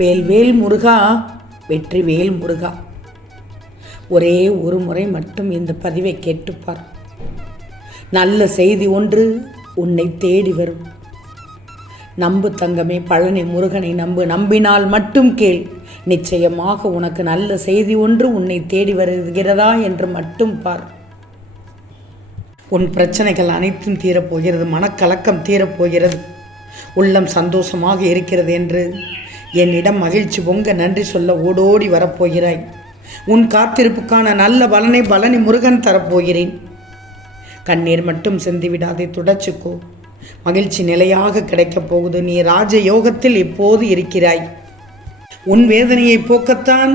வேல்வேல் முருகா, வெற்றி வேல் முருகா. ஒரே ஒரு முறை மட்டும் இந்த பதிவை கேட்டுப்பார். நல்ல செய்தி ஒன்று உன்னை தேடி வரும். நம்பு தங்கமே, பழனி முருகனை நம்பு. நம்பினால் மட்டும் கேள், நிச்சயமாக உனக்கு நல்ல செய்தி ஒன்று உன்னை தேடி வருகிறதா என்று மட்டும் பார். உன் பிரச்சனைகள் அனைத்தும் தீரப்போகிறது. மனக்கலக்கம் தீரப்போகிறது. உள்ளம் சந்தோஷமாக இருக்கிறது என்று என்னிடம் மகிழ்ச்சி பொங்க நன்றி சொல்ல ஓடோடி வரப்போகிறாய். உன் காத்திருப்புக்கான நல்ல பலனை பழனி முருகன் தரப்போகிறேன். கண்ணீர் மட்டும் சிந்திவிடாதே, துடைச்சுக்கோ. மகிழ்ச்சி நிலையாக கிடைக்கப் போகுது. நீ ராஜ யோகத்தில் இப்போது இருக்கிறாய். உன் வேதனையை போக்கத்தான்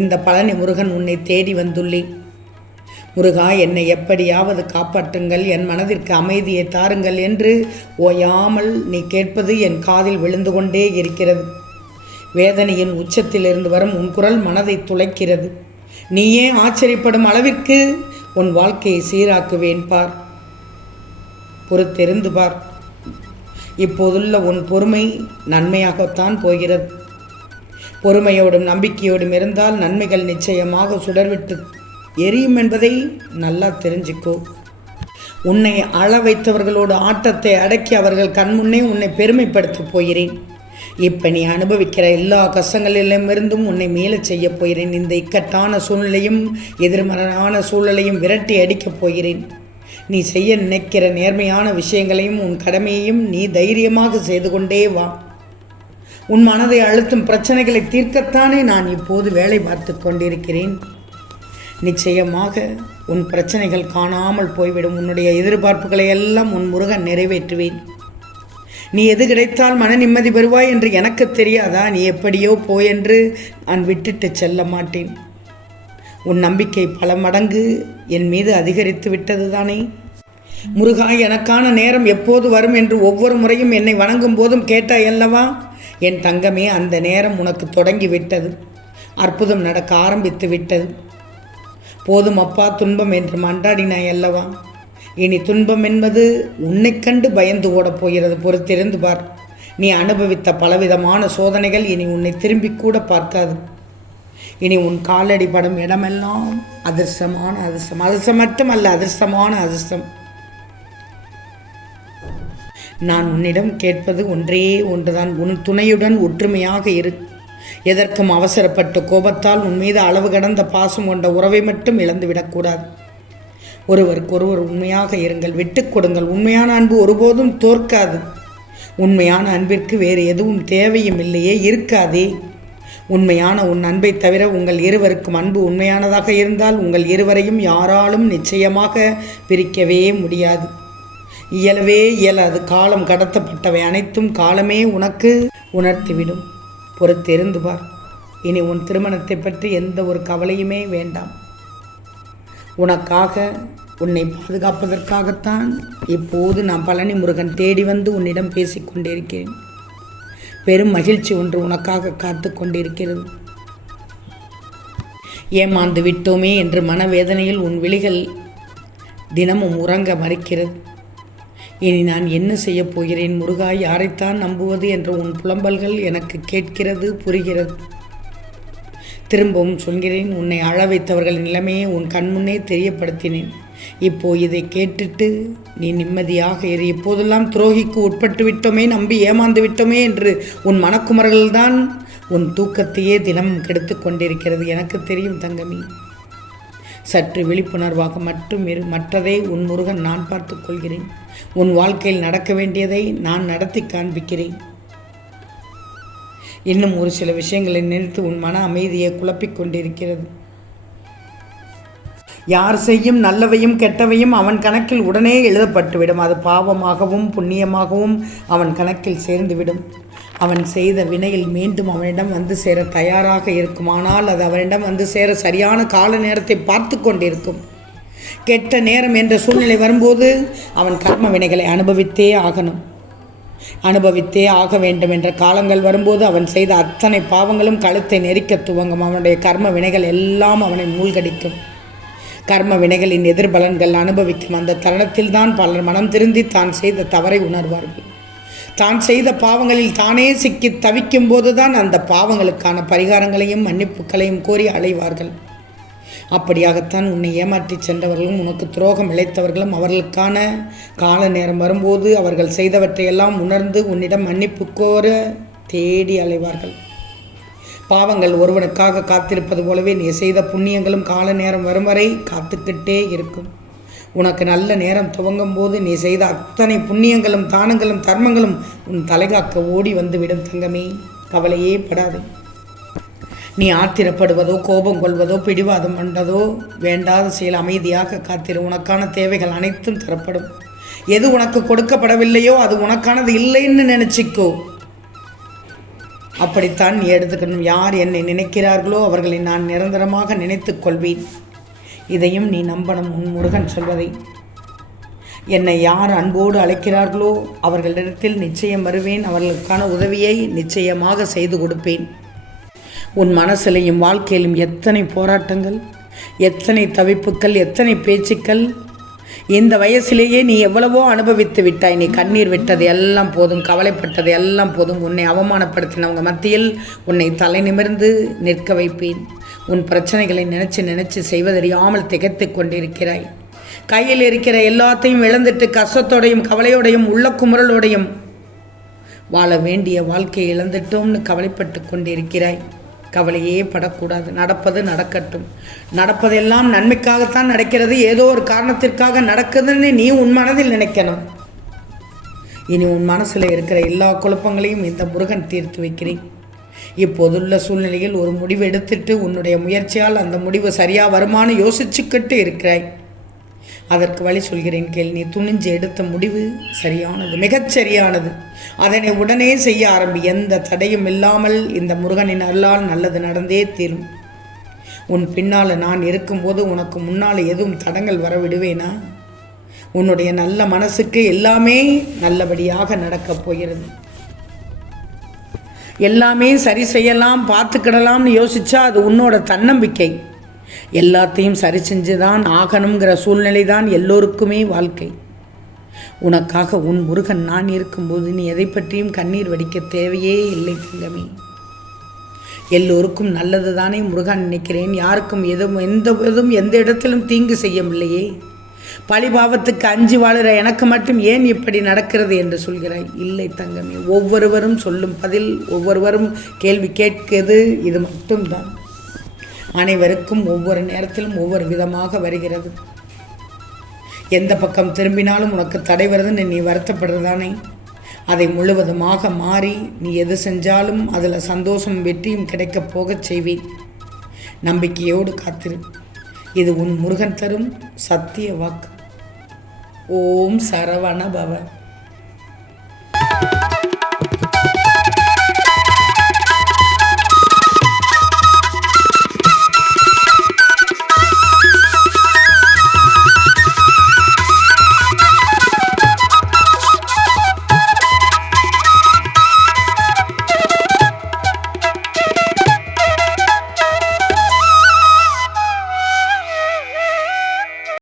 இந்த பழனி முருகன் உன்னை தேடி வந்துள்ளேன். முருகா, என்னை எப்படியாவது காப்பாற்றுங்கள், என் மனதிற்கு அமைதியை தாருங்கள் என்று ஓயாமல் நீ கேட்பது என் காதில் விழுந்து கொண்டே இருக்கிறது. வேதனையின் உச்சத்திலிருந்து வரும் உன் குரல் மனதை துளைக்கிறது. நீயே ஆச்சரியப்படும் அளவிற்கு உன் வாழ்க்கையை சீராக்குவேன் பார். பொறுத்திருந்து பார். இப்போதுள்ள உன் பொறுமை நன்மையாகத்தான் போகிறது. பொறுமையோடும் நம்பிக்கையோடும் இருந்தால் நன்மைகள் நிச்சயமாக சுடர்விட்டு எரியும் என்பதை நல்லா தெரிஞ்சுக்கோ. உன்னை அழ வைத்தவர்களோடு ஆட்டத்தை அடக்கி அவர்கள் கண்முன்னே உன்னை பெருமைப்படுத்தப் போகிறேன். இப்போ நீ அனுபவிக்கிற எல்லா கஷ்டங்களிலுமிருந்தும் உன்னை மேலச் செய்ய போகிறேன். இந்த இக்கட்டான சூழ்நிலையும் எதிர்மறையான சூழலையும் விரட்டி அடிக்கப் போகிறேன். நீ செய்ய நினைக்கிற நேர்மையான விஷயங்களையும் உன் கடமையையும் நீ தைரியமாக செய்து கொண்டே வா. உன் மனதை அழுத்தும் பிரச்சனைகளை தீர்க்கத்தானே நான் இப்போது வேலை பார்த்து கொண்டிருக்கிறேன். நிச்சயமாக உன் பிரச்சனைகள் காணாமல் போய்விடும். உன்னுடைய எதிர்பார்ப்புகளை எல்லாம் உன் முருகன் நிறைவேற்றுவேன். நீ எது கிடைத்தால் மன நிம்மதி பெறுவாய் என்று எனக்கு தெரியாதா? நீ எப்படியோ போயென்று நான் விட்டுட்டு செல்ல மாட்டேன். உன் நம்பிக்கை பல மடங்கு என் மீது அதிகரித்து விட்டது தானே? முருகா, எனக்கான நேரம் எப்போது வரும் என்று ஒவ்வொரு முறையும் என்னை வணங்கும் போதும் கேட்டாய் அல்லவா? என் தங்கமே, அந்த நேரம் உனக்கு தொடங்கி விட்டது. அற்புதம் நடக்க ஆரம்பித்து விட்டது. போதும் அப்பா, துன்பம் என்று மன்றாடினாய் அல்லவா? இனி துன்பம் என்பது உன்னை கண்டு பயந்து ஓடப் போகிறது. பொறுத்திருந்து பார். நீ அனுபவித்த பலவிதமான சோதனைகள் இனி உன்னை திரும்பி கூட பார்க்காது. இனி உன் காலடி படும் இடமெல்லாம் அதிர்ஷ்டமான அதிர்ஷ்டம். அதிர்ஷ்டம் மட்டுமல்ல, அதிர்ஷ்டமான அதிர்ஷ்டம். நான் உன்னிடம் கேட்பது ஒன்றே ஒன்றுதான். உன் துணையுடன் ஒற்றுமையாக இரு. எதற்கும் அவசரப்பட்டு கோபத்தால் உன் மீது அளவு கடந்த பாசம் கொண்ட உறவை மட்டும் இழந்துவிடக்கூடாது. ஒருவருக்கொருவர் உண்மையாக இருங்கள், விட்டு கொடுங்கள். உண்மையான அன்பு ஒருபோதும் தோற்காது. உண்மையான அன்பிற்கு வேறு எதுவும் தேவையும் இல்லையே, இருக்காதே. உண்மையான உன் அன்பை தவிர உங்கள் இருவருக்கும் அன்பு உண்மையானதாக இருந்தால் உங்கள் இருவரையும் யாராலும் நிச்சயமாக பிரிக்கவே முடியாது. இயலவே இயலாது. காலம் கடத்தப்பட்டவை அனைத்தும் காலமே உனக்கு உணர்த்திவிடும். பொறுத்திருந்து பார். இனி உன் திருமணத்தை பற்றி எந்த ஒரு கவலையுமே வேண்டாம். உனக்காக, உன்னை பாதுகாப்பதற்காகத்தான் இப்போது நான் பழனி முருகன் தேடி வந்து உன்னிடம் பேசிக்கொண்டிருக்கிறேன். பெரும் மகிழ்ச்சி ஒன்று உனக்காக காத்து கொண்டிருக்கிறது. ஏமாந்து விட்டோமே என்று மனவேதனையில் உன் விழிகள் தினமும் உறங்க மறுக்கிறது. இனி நான் என்ன செய்யப் போகிறேன் முருகா? யாரைத்தான் நம்புவது என்ற உன் புலம்பல்கள் எனக்கு கேட்கிறது, புரிகிறது. திரும்பவும் சொல்கிறேன், உன்னை அழ வைத்தவர்கள் நிலைமையை உன் கண்முன்னே தெரியப்படுத்தினேன். இப்போ இதை கேட்டுட்டு நீ நிம்மதியாக இரு. இப்போதெல்லாம் துரோகிக்கு உட்பட்டு விட்டோமே, நம்பி ஏமாந்து விட்டோமே என்று உன் மனக்குமர்கள்தான் உன் தூக்கத்தையே தினமும் கெடுத்து கொண்டிருக்கிறது. எனக்கு தெரியும் தங்கமி. சற்று விழிப்புணர்வாக மட்டும் இரு. மற்றதை உன் முருகன் நான் பார்த்து கொள்கிறேன். உன் வாழ்க்கையில் நடக்க வேண்டியதை நான் நடத்தி காண்பிக்கிறேன். இன்னும் ஒரு சில விஷயங்களை நினைத்து உன் மன அமைதியை குழப்பிக் கொண்டிருக்கிறது. யார் செய்யும் நல்லவையும் கெட்டவையும் அவன் கணக்கில் உடனே எழுதப்பட்டுவிடும். அது பாவமாகவும் புண்ணியமாகவும் அவன் கணக்கில் சேர்ந்துவிடும். அவன் செய்த வினையில் மீண்டும் அவனிடம் வந்து சேர தயாராக இருக்குமானால் அது அவனிடம் வந்து சேர சரியான கால நேரத்தை பார்த்து கொண்டிருக்கும். கெட்ட நேரம் என்ற சூழ்நிலை வரும்போது அவன் கர்ம வினைகளை அனுபவித்தே ஆக வேண்டும் என்ற காலங்கள் வரும்போது அவன் செய்த அத்தனை பாவங்களும் கழுத்தை நெரிக்க துவங்கும். அவனுடைய கர்ம வினைகள் எல்லாம் அவனை மூழ்கடிக்கும். கர்ம வினைகளின் எதிர்பலன்கள் அனுபவிக்கும் அந்த தருணத்தில்தான் பலர் மனம் திருந்தி தான் செய்த தவறை உணர்வார்கள். தான் செய்த பாவங்களில் தானே சிக்கி தவிக்கும் போதுதான் அந்த பாவங்களுக்கான பரிகாரங்களையும் மன்னிப்புகளையும் கோரி அலைவார்கள். அப்படியாகத்தான் உன்னை ஏமாற்றி சென்றவர்களும் உனக்கு துரோகம் இழைத்தவர்களும் அவர்களுக்கான கால நேரம் வரும்போது அவர்கள் செய்தவற்றையெல்லாம் உணர்ந்து உன்னிடம் மன்னிப்பு கோர தேடி அலைவார்கள். பாவங்கள் ஒருவனுக்காக காத்திருப்பது போலவே நீ செய்த புண்ணியங்களும் கால நேரம் வரும் வரை காத்துக்கிட்டே இருக்கும். உனக்கு நல்ல நேரம் துவங்கும் போது நீ செய்த அத்தனை புண்ணியங்களும் தானங்களும் தர்மங்களும் உன் தலைகாக்க ஓடி வந்துவிடும் தங்கமே. கவலையே படாது. நீ ஆத்திரப்படுவதோ கோபம் கொள்வதோ பிடிவாதம் கொண்டதோ வேண்டாத செயல். அமைதியாக காத்திரு. உனக்கான தேவைகள் அனைத்தும் தரப்படும். எது உனக்கு கொடுக்கப்படவில்லையோ அது உனக்கானது இல்லைன்னு நினச்சிக்கோ. அப்படித்தான் நீ எடுத்துக்கணும். யார் என்னை நினைக்கிறார்களோ அவர்களை நான் நிரந்தரமாக நினைத்து கொள்வேன். இதையும் நீ நம்பணும். உன் முருகன் சொல்வதை. என்னை யார் அன்போடு அழைக்கிறார்களோ அவர்களிடத்தில் நிச்சயம் வருவேன். அவர்களுக்கான உதவியை நிச்சயமாக செய்து கொடுப்பேன். உன் மனசிலையும் வாழ்க்கையிலும் எத்தனை போராட்டங்கள், எத்தனை தவிப்புக்கள், எத்தனை பேச்சுக்கள். இந்த வயசிலேயே நீ எவ்வளவோ அனுபவித்து விட்டாய். நீ கண்ணீர் விட்டது எல்லாம் போதும், கவலைப்பட்டது எல்லாம் போதும். உன்னை அவமானப்படுத்தினவங்க மத்தியில் உன்னை தலை நிமிர்ந்து நிற்க வைப்பேன். உன் பிரச்சனைகளை நினச்சி செய்வதறியாமல் திகைத்து கொண்டிருக்கிறாய். கையில் இருக்கிற எல்லாத்தையும் இழந்துட்டு கஷ்டத்தோடையும் கவலையோடையும் உள்ள குமுறலோடையும் வாழ வேண்டிய வாழ்க்கையை இழந்துட்டோம்னு கவலைப்பட்டு கொண்டிருக்கிறாய். கவலையே படக்கூடாது. நடப்பது நடக்கட்டும். நடப்பதெல்லாம் நன்மைக்காகத்தான் நடக்கிறது. ஏதோ ஒரு காரணத்திற்காக நடக்குதுன்னு நீ உன் மனதில் நினைக்கணும். இனி உன் மனசில் இருக்கிற எல்லா குழப்பங்களையும் இந்த முருகன் தீர்த்து வைக்கிறேன். இப்போதுள்ள சூழ்நிலையில் ஒரு முடிவு எடுத்துட்டு உன்னுடைய முயற்சியால் அந்த முடிவு சரியாக வருமானு யோசிச்சுக்கிட்டு இருக்கிறாய். அதற்கு வழி சொல்கிறேன் கேள். நீ துணிஞ்சு எடுத்த முடிவு சரியானது, மிகச்சரியானது. அதனை உடனே செய்ய ஆரம்பி. எந்த தடையும் இல்லாமல் இந்த முருகனின் அருளால் நல்லது நடந்தே தீரும். உன் பின்னால் நான் இருக்கும்போது உனக்கு முன்னால் எதுவும் தடங்கள் வர விடுவேனா? உன்னுடைய நல்ல மனசுக்கு எல்லாமே நல்லபடியாக நடக்கப் போகிறது. எல்லாமே சரி செய்யலாம், பார்த்துக்கிடலாம்னு யோசிச்சா அது உன்னோட தன்னம்பிக்கை. எல்லாத்தையும் சரி செஞ்சு தான் ஆகணுங்கிற சூழ்நிலை தான் எல்லோருக்குமே வாழ்க்கை. உனக்காக உன் முருகன் நான் இருக்கும்போது நீ எதை பற்றியும் கண்ணீர் வடிக்க தேவையே இல்லை தங்கமே. எல்லோருக்கும் நல்லது தானே முருகன் நினைக்கிறேன். யாருக்கும் எந்த இடத்திலும் தீங்கு செய்யவில்லையே. பழிபாவத்துக்கு அஞ்சு வாழுற எனக்கு மட்டும் ஏன் இப்படி நடக்கிறது என்று சொல்கிறாய்? இல்லை தங்கமே, ஒவ்வொருவரும் சொல்லும் பதில், ஒவ்வொருவரும் கேள்வி கேட்கிறது இது மட்டும்தான். அனைவருக்கும் ஒவ்வொரு நேரத்திலும் ஒவ்வொரு விதமாக வருகிறது. எந்த பக்கம் திரும்பினாலும் உனக்கு தடை வருதுன்னு நீ வருத்தப்படுறதானே? அதை முழுவதுமாக மாறி நீ எது செஞ்சாலும் அதில் சந்தோஷம் வெற்றியும் கிடைக்கப் போகச் செய்வேன். நம்பிக்கையோடு காத்திரு. இது உன் முருகன் தரும் சத்திய வாக்கு. ஓம் சரவண பவ.